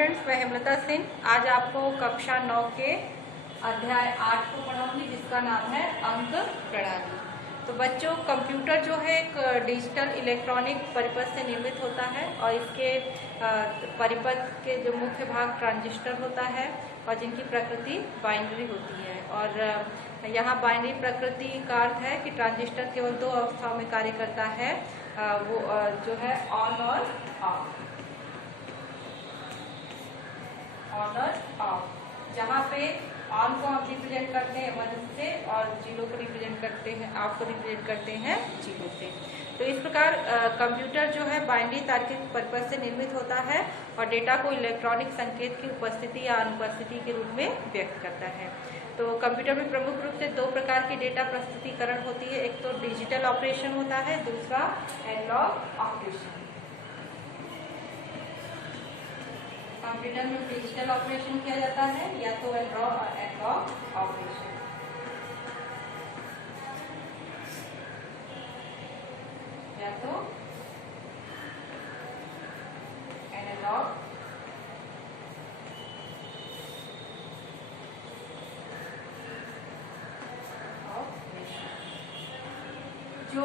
Students, मैं हेमलता सिंह आज आपको कक्षा 9 के अध्याय 8 को पढ़ाऊंगी जिसका नाम है अंक प्रणाली। तो बच्चों, कंप्यूटर जो है एक डिजिटल इलेक्ट्रॉनिक परिपथ से निर्मित होता है और इसके परिपथ के जो मुख्य भाग ट्रांजिस्टर होता है और जिनकी प्रकृति बाइनरी होती है। और यहाँ बाइनरी प्रकृति का अर्थ है कि ट्रांजिस्टर केवल दो अवस्थाओं में कार्य करता है, वो जो है ऑन और ऑफ। ऑन और ऑफ, जहाँ पे ऑन को हम रिप्रेजेंट करते हैं 1 से और जीरो को रिप्रेजेंट करते हैं, ऑफ को रिप्रेजेंट करते हैं 0 से। तो इस प्रकार कंप्यूटर जो है बाइनरी तार्किक परिपथ से निर्मित होता है और डेटा को इलेक्ट्रॉनिक संकेत की उपस्थिति या अनुपस्थिति के रूप में व्यक्त करता है। तो कंप्यूटर में प्रमुख रूप से दो प्रकार की डेटा प्रस्तुतिकरण होती है, एक तो डिजिटल ऑपरेशन होता है, दूसरा एनालॉग ऑपरेशन। कंप्यूटर में डिजिटल ऑपरेशन किया जाता है या तो एनालॉग ऑपरेशन। या तो एनालॉग जो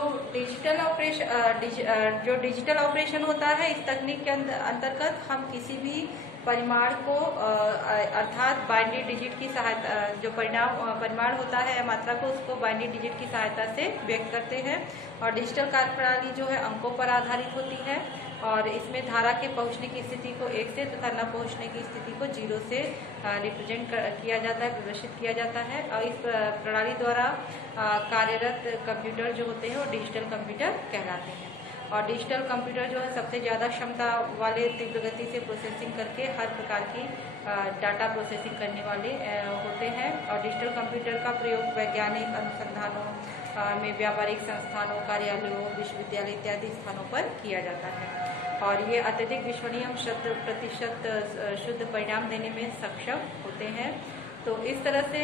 डिजिटल ऑपरेशन होता है, इस तकनीक के अंतर्गत हम किसी भी परिमाण को अर्थात बाइनरी डिजिट की सहायता, जो परिमाण होता है मात्रा को, उसको बाइनरी डिजिट की सहायता से व्यक्त करते हैं। और डिजिटल कार्यप्रणाली जो है अंकों पर आधारित होती है और इसमें धारा के पहुंचने की स्थिति को 1 से तथा न पहुंचने की स्थिति को 0 से रिप्रेजेंट किया जाता है, प्रदर्शित किया जाता है। और इस प्रणाली द्वारा कार्यरत कंप्यूटर जो होते हैं वो डिजिटल कंप्यूटर कहलाते हैं। और डिजिटल कंप्यूटर जो है सबसे ज़्यादा क्षमता वाले तीव्र गति से प्रोसेसिंग करके हर प्रकार की डाटा प्रोसेसिंग करने वाले होते हैं। और डिजिटल कंप्यूटर का प्रयोग वैज्ञानिक अनुसंधानों में, व्यापारिक संस्थानों, कार्यालयों, विश्वविद्यालय इत्यादि स्थानों पर किया जाता है। और ये अत्यधिक विश्वसनीय 100% शुद्ध परिणाम देने में सक्षम होते हैं। तो इस तरह से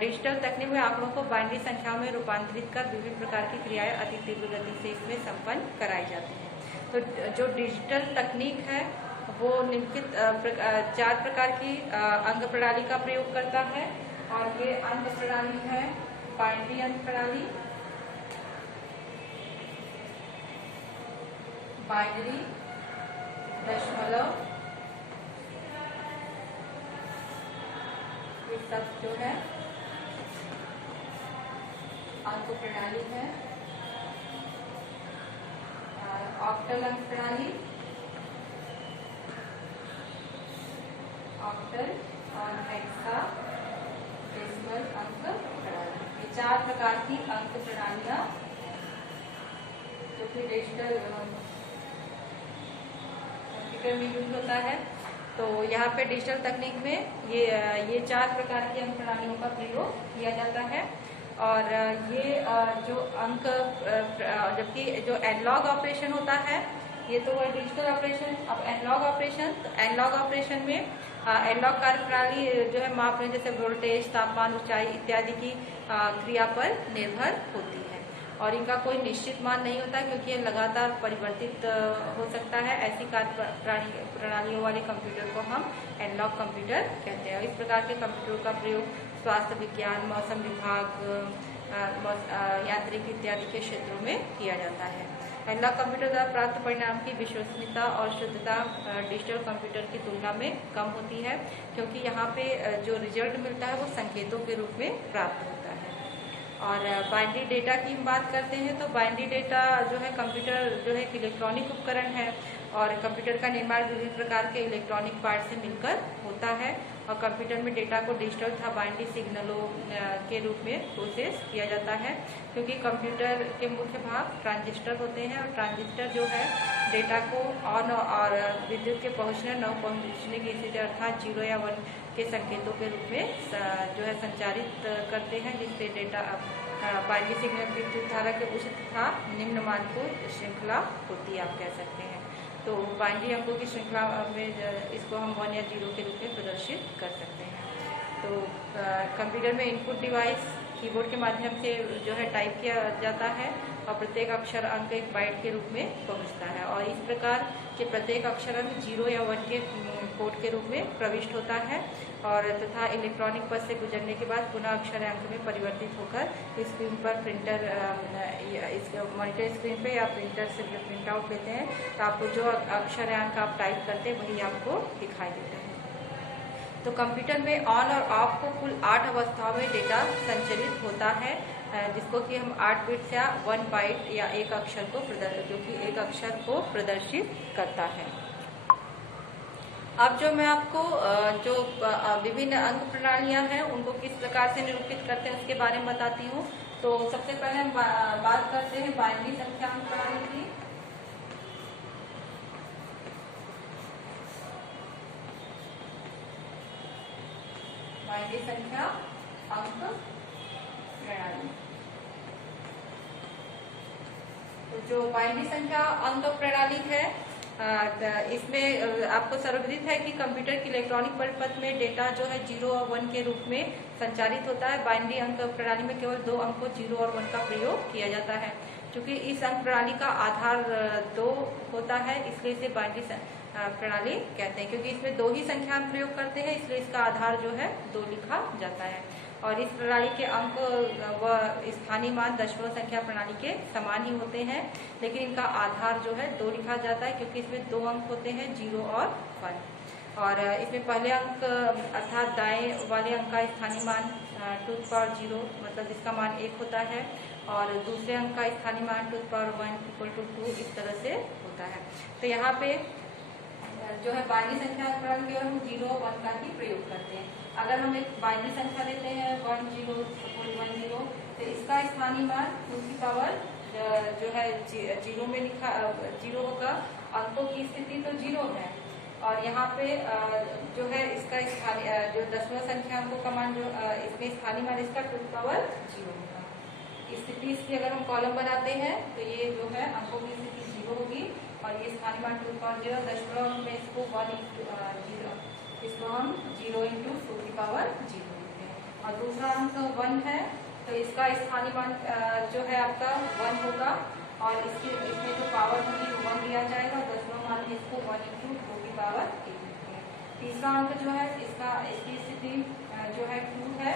डिजिटल तकनीक में आंकड़ों को बाइनरी संख्याओं में रूपांतरित कर विभिन्न प्रकार की क्रियाएं अति तीव्र गति से इसमें संपन्न कराई जाती हैं। तो जो डिजिटल तकनीक है वो निम्नलिखित 4 प्रकार की अंक प्रणाली का प्रयोग करता है। और ये अंक प्रणाली है बाइनरी अंक प्रणाली, बाइनरी, दशमलव, ये सब जो है अंक प्रणाली है। ऑक्टल अंक प्रणाली, ऑक्टल और हेक्सा डेसिमल अंक प्रणाली, ये 4 प्रकार की अंक प्रणालियां जो कि डिजिटल कंप्यूटर में यूज होता है। तो यहाँ पे डिजिटल तकनीक में ये 4 प्रकार की अंक प्रणालियों का प्रयोग किया जाता है। और ये जो अंक, जबकि जो एनालॉग ऑपरेशन होता है ये तो है डिजिटल ऑपरेशन। अब एनालॉग ऑपरेशन, तो एनालॉग ऑपरेशन में एनालॉग कार्यप्रणाली जो है मापने, जैसे वोल्टेज, तापमान, ऊंचाई इत्यादि की क्रिया पर निर्भर होती है और इनका कोई निश्चित मान नहीं होता क्योंकि ये लगातार परिवर्तित हो सकता है। ऐसी प्रणालियों वाले कंप्यूटर को हम एनालॉग कंप्यूटर कहते हैं। इस प्रकार के कंप्यूटर का प्रयोग स्वास्थ्य विज्ञान, मौसम विभाग, यांत्रिक इत्यादि के क्षेत्रों में किया जाता है। एनालॉग कंप्यूटर द्वारा प्राप्त परिणाम की विश्वसनीयता और शुद्धता डिजिटल कंप्यूटर की तुलना में कम होती है क्योंकि यहाँ पे जो रिजल्ट मिलता है वो संकेतों के रूप में प्राप्त होता है। और बाइनरी डेटा की हम बात करते हैं तो बाइनरी डेटा जो है, कंप्यूटर जो है एक इलेक्ट्रॉनिक उपकरण है और कंप्यूटर का निर्माण विभिन्न प्रकार के इलेक्ट्रॉनिक पार्ट से मिलकर होता है। और कंप्यूटर में डेटा को डिजिटल तथा बाइनरी सिग्नलों के रूप में प्रोसेस किया जाता है क्योंकि कंप्यूटर के मुख्य भाग ट्रांजिस्टर होते हैं और ट्रांजिस्टर जो है डेटा को ऑन और विद्युत के पहुंचने न पहुंचने की स्थिति अर्थात 0 या 1 के संकेतों के रूप में जो है संचारित करते हैं, जिससे डेटा बाइनरी सिग्नल विद्युत धारा के उच्च तथा निम्न मान को श्रृंखला होती है, आप कह सकते हैं। तो बाइनरी अंकों की श्रृंखला में इसको हम 1 या 0 के रूप में प्रदर्शित कर सकते हैं। तो कंप्यूटर में इनपुट डिवाइस कीबोर्ड के माध्यम से जो है टाइप किया जाता है और प्रत्येक अक्षर अंक एक बाइट के रूप में पहुंचता है और इस प्रकार के प्रत्येक अक्षर अंक 0 या 1 के कोड के रूप में प्रविष्ट होता है और तथा इलेक्ट्रॉनिक पथ से गुजरने के बाद पुनः अक्षर अंक में परिवर्तित होकर स्क्रीन पर प्रिंटर इस मॉनिटर स्क्रीन पे या प्रिंटर से प्रिंट आउट लेते हैं तो आपको जो अक्षर अंक आप टाइप करते हैं वही आपको दिखाई देता है। तो कंप्यूटर में ऑन और ऑफ को कुल 8 अवस्थाओं में डेटा संचलित होता है जिसको कि हम 8 बिट्स या 1 बाइट या एक अक्षर को जो कि एक अक्षर को प्रदर्शित करता है। अब जो मैं आपको जो विभिन्न अंक प्रणालियां हैं उनको किस प्रकार से निरूपित करते हैं उसके बारे में बताती हूँ। तो सबसे पहले हम बात करते हैं बाइनरी संख्या अंक प्रणाली की। बाइनरी संख्या अंक प्रणाली। तो जो बाइनरी संख्या अंक प्रणाली है इसमें आपको सर्वविदित है कि कंप्यूटर की इलेक्ट्रॉनिक परिपथ में डेटा जो है 0 और 1 के रूप में संचारित होता है। बाइनरी अंक प्रणाली में केवल 2 अंकों 0 और 1 का प्रयोग किया जाता है। क्योंकि इस अंक प्रणाली का आधार 2 होता है इसलिए इसे बाइनरी प्रणाली कहते हैं। क्योंकि इसमें 2 ही संख्या हम प्रयोग करते हैं इसलिए इसका आधार जो है 2 लिखा जाता है और इस प्रणाली के अंक व स्थानीय मान दशमलव संख्या प्रणाली के समान ही होते हैं लेकिन इनका आधार जो है 2 लिखा जाता है क्योंकि इसमें 2 अंक होते हैं 0 और 1 और इसमें पहले अंक अर्थात दाएं वाले अंक का स्थानीय मान 2⁴ मतलब जिसका मान 1 होता है और दूसरे अंक का स्थानीय मान 2⁴ 1 = 2 इस तरह से होता है। तो यहाँ पे जो है बाइनरी संख्या अंक प्रणाली केवल हम 0 और 1 का ही प्रयोग करते हैं। अगर हम एक बाइनरी संख्या देते हैं 1 0 सपोज 1 0 तो इसका स्थानीय मान 2 की पावर जो है 0 में लिखा 0 होगा। अंकों की स्थिति तो 0 है और यहाँ पे जो है इसका स्थानीय जो दशमलव संख्या अंकों का मान जो इसमें स्थानीय मान इसका 2 की पावर 0 होगा। स्थिति इसकी अगर हम कॉलम बनाते हैं तो ये जो है अंकों की स्थिति 0 होगी और ये स्थानीय मान 2 की पावर 0 दशमलव में इसको 1 0 इसको हम 0 × 2 की पावर 0 लिखते हैं और दूसरा अंक 1 है तो इसका स्थानीय मान जो है आपका 1 होगा और इसमें जो पावर होगी 1 लिया जाएगा और दशमलव मान में इसको 1 × 2 की पावर 1 लिखते हैं। तीसरा अंक जो है इसकी स्थिति जो है 2 है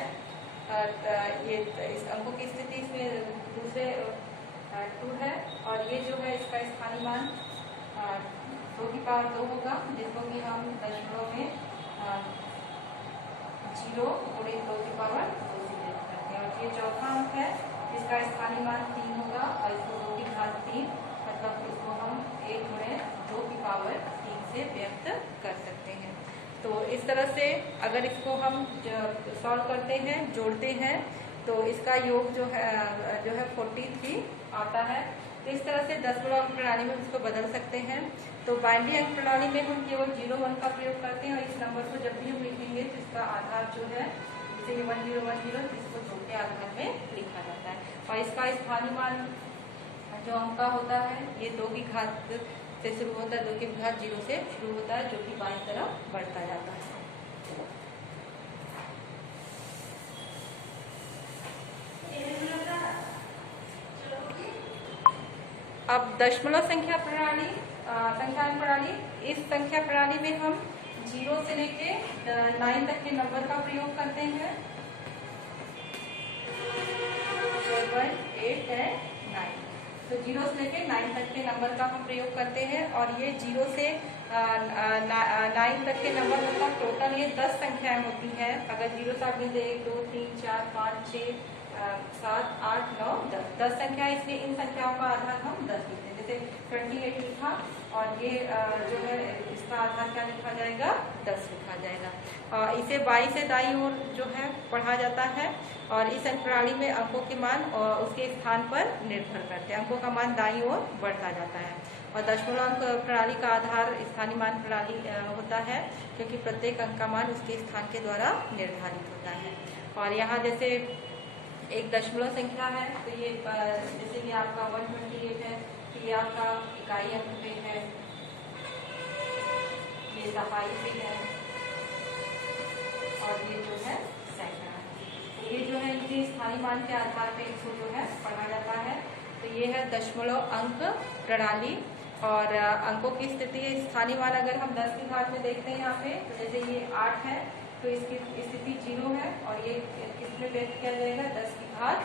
ये इस अंकों की स्थिति इसमें दूसरे 2 है और ये जो है इसका स्थानीय मान 2 की पावर 2 होगा जिसको कि हम दशमलव में 0 × 2 की पावर 2 से व्यक्त करते हैं और ये चौथा अंक है इसका स्थानीय मान 3 होगा और इसको 2 की घात 3 मतलब इसको हम 1 × 2 की पावर 3 से व्यक्त कर सकते हैं। तो इस तरह से अगर इसको हम सॉल्व करते हैं जोड़ते हैं तो इसका योग जो है 43 आता है। तो इस तरह से दशमलव अंक प्रणाली में इसको बदल सकते हैं। तो बाइनरी अंक प्रणाली में हम केवल 0 1 का प्रयोग करते हैं और इस नंबर को जब भी हम लिखेंगे तो इसका आधार जो है जैसे कि 1 0 1 0 इसको 2 के आधार में लिखा जाता है और इसका स्थानीय मान जो अंक का होता है ये 2 की घात से शुरू होता है 2 की घात 0 से शुरू होता है जो कि बाईं तरफ बढ़ता जाता है। अब दशमलव संख्या प्रणाली इस संख्या प्रणाली में हम 0 से लेके 9 तक के नंबर का प्रयोग करते हैं 7 8 and 9। तो 0 से लेके 9 तक के नंबर का हम प्रयोग करते हैं और ये 0 से 9 तक के नंबर मतलब टोटल ये 10 संख्याएं होती हैं। अगर 0 से आप गिनते 1 2 3 4 5 6 7 8 9 10 संख्याएं इसलिए इन संख्याओं का आधार हम 10 लिखते हैं। जैसे 28 लिखा और ये जो है इसका आधार क्या लिखा जाएगा 10 लिखा जाएगा। इसे बाईं से दाईं ओर जो है पढ़ा जाता है और इस अंक प्रणाली में अंकों के मान उसके स्थान पर निर्भर करते हैं। अंकों का मान दाईं ओर बढ़ता जाता है और दशमलव अंक प्रणाली का आधार स्थानीय मान प्रणाली होता है क्योंकि प्रत्येक अंक का मान उसके स्थान के द्वारा निर्धारित होता है। और यहाँ जैसे एक दशमलव संख्या है तो ये जैसे कि आपका 128 है तो ये आपका इकाई अंक पे है, ये दहाई पे है और ये जो है सैकड़ा। ये जो है इनके स्थानीय मान के आधार पे इसको जो है पढ़ा जाता है। तो ये है दशमलव अंक प्रणाली। और अंकों की स्थिति स्थानीय मान अगर हम 10 की घात में देखते हैं यहाँ पे, तो जैसे ये 8 है तो इसकी स्थिति 0 है और ये किसमें व्यक्त किया जाएगा 10 की घात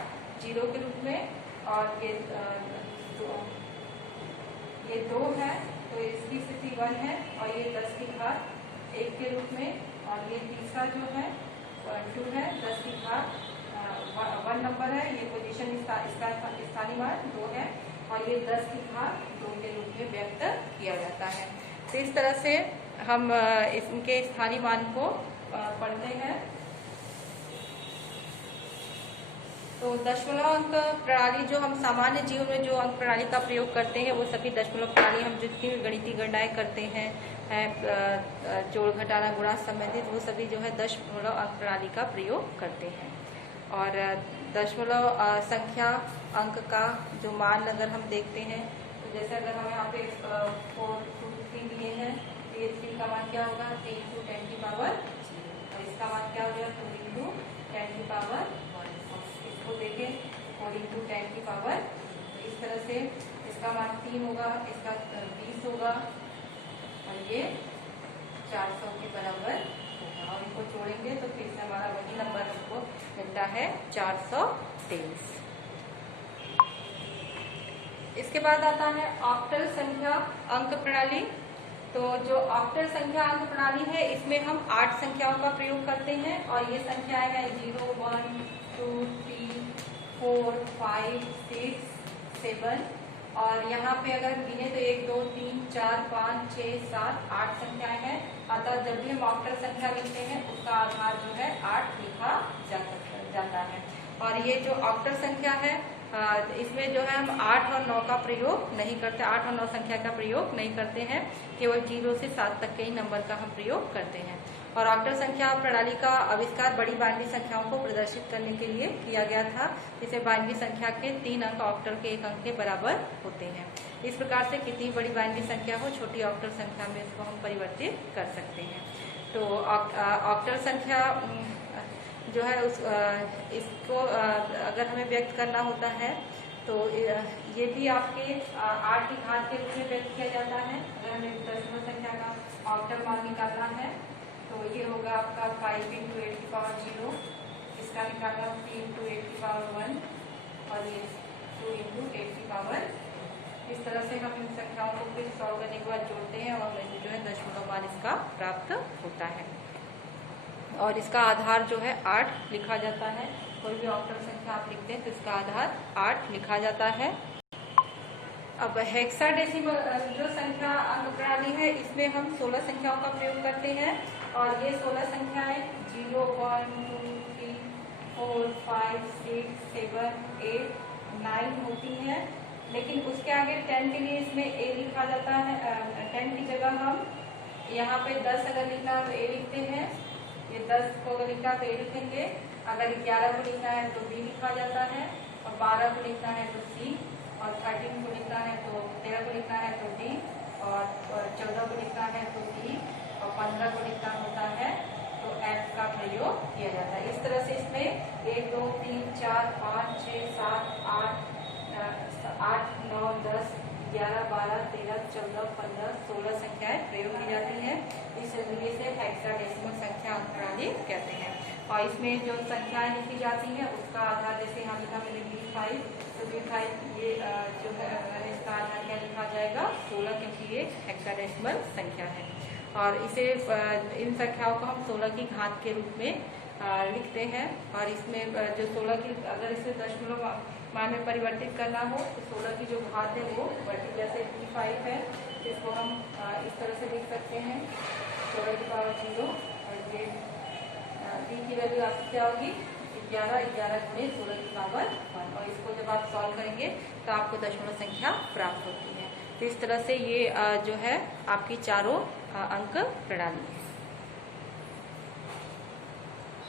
0 के रूप में। और ये 2 है तो इसकी स्थिति 1 है और ये 10 की घात 1 के रूप में। और ये तीसरा जो है 2 है 10 की घात 1 नंबर है, ये पोजीशन इसका स्थानीय मान 2 है और ये 10 की घात 2 के रूप में व्यक्त किया जाता है। तो इस तरह से हम इनके स्थानीय मान को पढ़ते हैं। तो दशमलव अंक प्रणाली जो हम सामान्य जीवन में जो अंक प्रणाली का प्रयोग करते हैं वो सभी दशमलव प्रणाली हम जितनी भी गणितीय गणनाएं करते हैं, जोड़ घटाना गुणा संबंधित, वो सभी जो है दशमलव अंक प्रणाली का प्रयोग करते हैं। और दशमलव संख्या अंक का जो मान अगर हम देखते हैं तो जैसे अगर हम यहाँ पे 4 2 3 लिए हैं तो ये 3 का मान क्या होगा 3 × 10 की पावर 0 और इसका मान क्या हो जाएगा 2 × 10 की पावर 1। इसको देखें 4 × 10 की पावर, तो इस तरह से इसका मान 3 होगा, इसका 20 होगा और ये 400 के बराबर होगा। और इनको जोड़ेंगे तो फिर से हमारा वही नंबर हमको मिलता है 423। इसके बाद आता है ऑक्टल संख्या अंक प्रणाली। तो जो ऑक्टल संख्या अंक प्रणाली है इसमें हम 8 संख्याओं का प्रयोग करते हैं और ये संख्याएं हैं 0 1 2 3 4 5 6 7। और यहाँ पे अगर गिने तो 1 2 3 4 5 6 7 8 संख्याएं हैं। अतः जब भी हम ऑक्टल संख्या लिखते हैं उसका आधार जो है 8 लिखा जाता है। और ये जो ऑक्टल संख्या है इसमें जो है हम 8 और 9 का प्रयोग नहीं करते, 8 और 9 संख्या का प्रयोग नहीं करते हैं, केवल 0 से 7 तक के ही नंबर का हम प्रयोग करते हैं। और ऑक्टल संख्या प्रणाली का आविष्कार बड़ी बाइनरी संख्याओं को प्रदर्शित करने के लिए किया गया था। इसे बाइनरी संख्या के 3 अंक ऑक्टल के 1 अंक के बराबर होते हैं। इस प्रकार से कितनी बड़ी बाइनरी संख्या हो छोटी ऑक्टल संख्या में इसको हम परिवर्तित कर सकते हैं। तो ऑक्टल संख्या जो है इसको अगर हमें व्यक्त करना होता है तो ये भी आपके 8 की घात के रूप में व्यक्त किया जाता है। अगर हमें दशमलव संख्या का ऑक्टल मान निकालना है तो ये होगा आपका 5 × 8 की पावर 0, इसका निकालना 3 × 8 की पावर 1 और ये 2 × 8 की पावर। इस तरह से हम इन संख्याओं को फिर सॉल्व करने के बाद जोड़ते हैं और जो है दशमलव मान इसका प्राप्त होता है। और इसका आधार जो है 8 लिखा जाता है। कोई भी ऑक्टल संख्या आप लिखते हैं तो इसका आधार 8 लिखा जाता है। अब हेक्साडेसिमल जो संख्या अंक प्रणाली है इसमें हम 16 संख्याओं का प्रयोग करते हैं और ये 16 संख्याएं 0 1 2 3 4 5 6 7 8 9 होती हैं। लेकिन उसके आगे 10 के लिए इसमें a लिखा जाता है। 10 की जगह हम यहाँ पे 10 अगर लिखना है तो a लिखते हैं, ये 10 को अगर लिखना है तो a लिखेंगे। अगर 11 को लिखना है तो b लिखा जाता है और 12 को लिखना है तो c और 13 को लिखना है तो 13 को लिखना है तो d और 14 को लिखना है तो e और 15 को लिखना होता है तो f का प्रयोग किया जाता है। इस तरह से इसमें 1 2 3 4 5 6 7 8 9 10 11 12 13 14 15 16 संख्याएं प्रयोग की जाती हैं। इस जरिए से हेक्साडेसिमल संख्या अंक प्रणाली कहते हैं। और इसमें जो संख्याएं लिखी जाती हैं उसका आधार जैसे यहाँ लिखा मैंने B5 तो B5 ये जो है इसका आधार क्या लिखा जाएगा 16, क्योंकि ये हेक्साडेसिमल संख्या है। और इसे इन संख्याओं को हम 16 की घात के रूप में लिखते हैं। और इसमें जो 16 की अगर इसे दशमलव मान में परिवर्तित करना हो तो 16 की जो घात है वो बढ़ती, जैसे B5 है इसको हम इस तरह से लिख सकते हैं 16 की पावर 0 और ये D की वैल्यू आपकी क्या होगी 11 11 × 16 की पावर 1 और इसको जब आप सॉल्व करेंगे तो आपको दशमलव संख्या प्राप्त होती है। तो इस तरह से ये जो है आपकी चारों अंक प्रणाली है।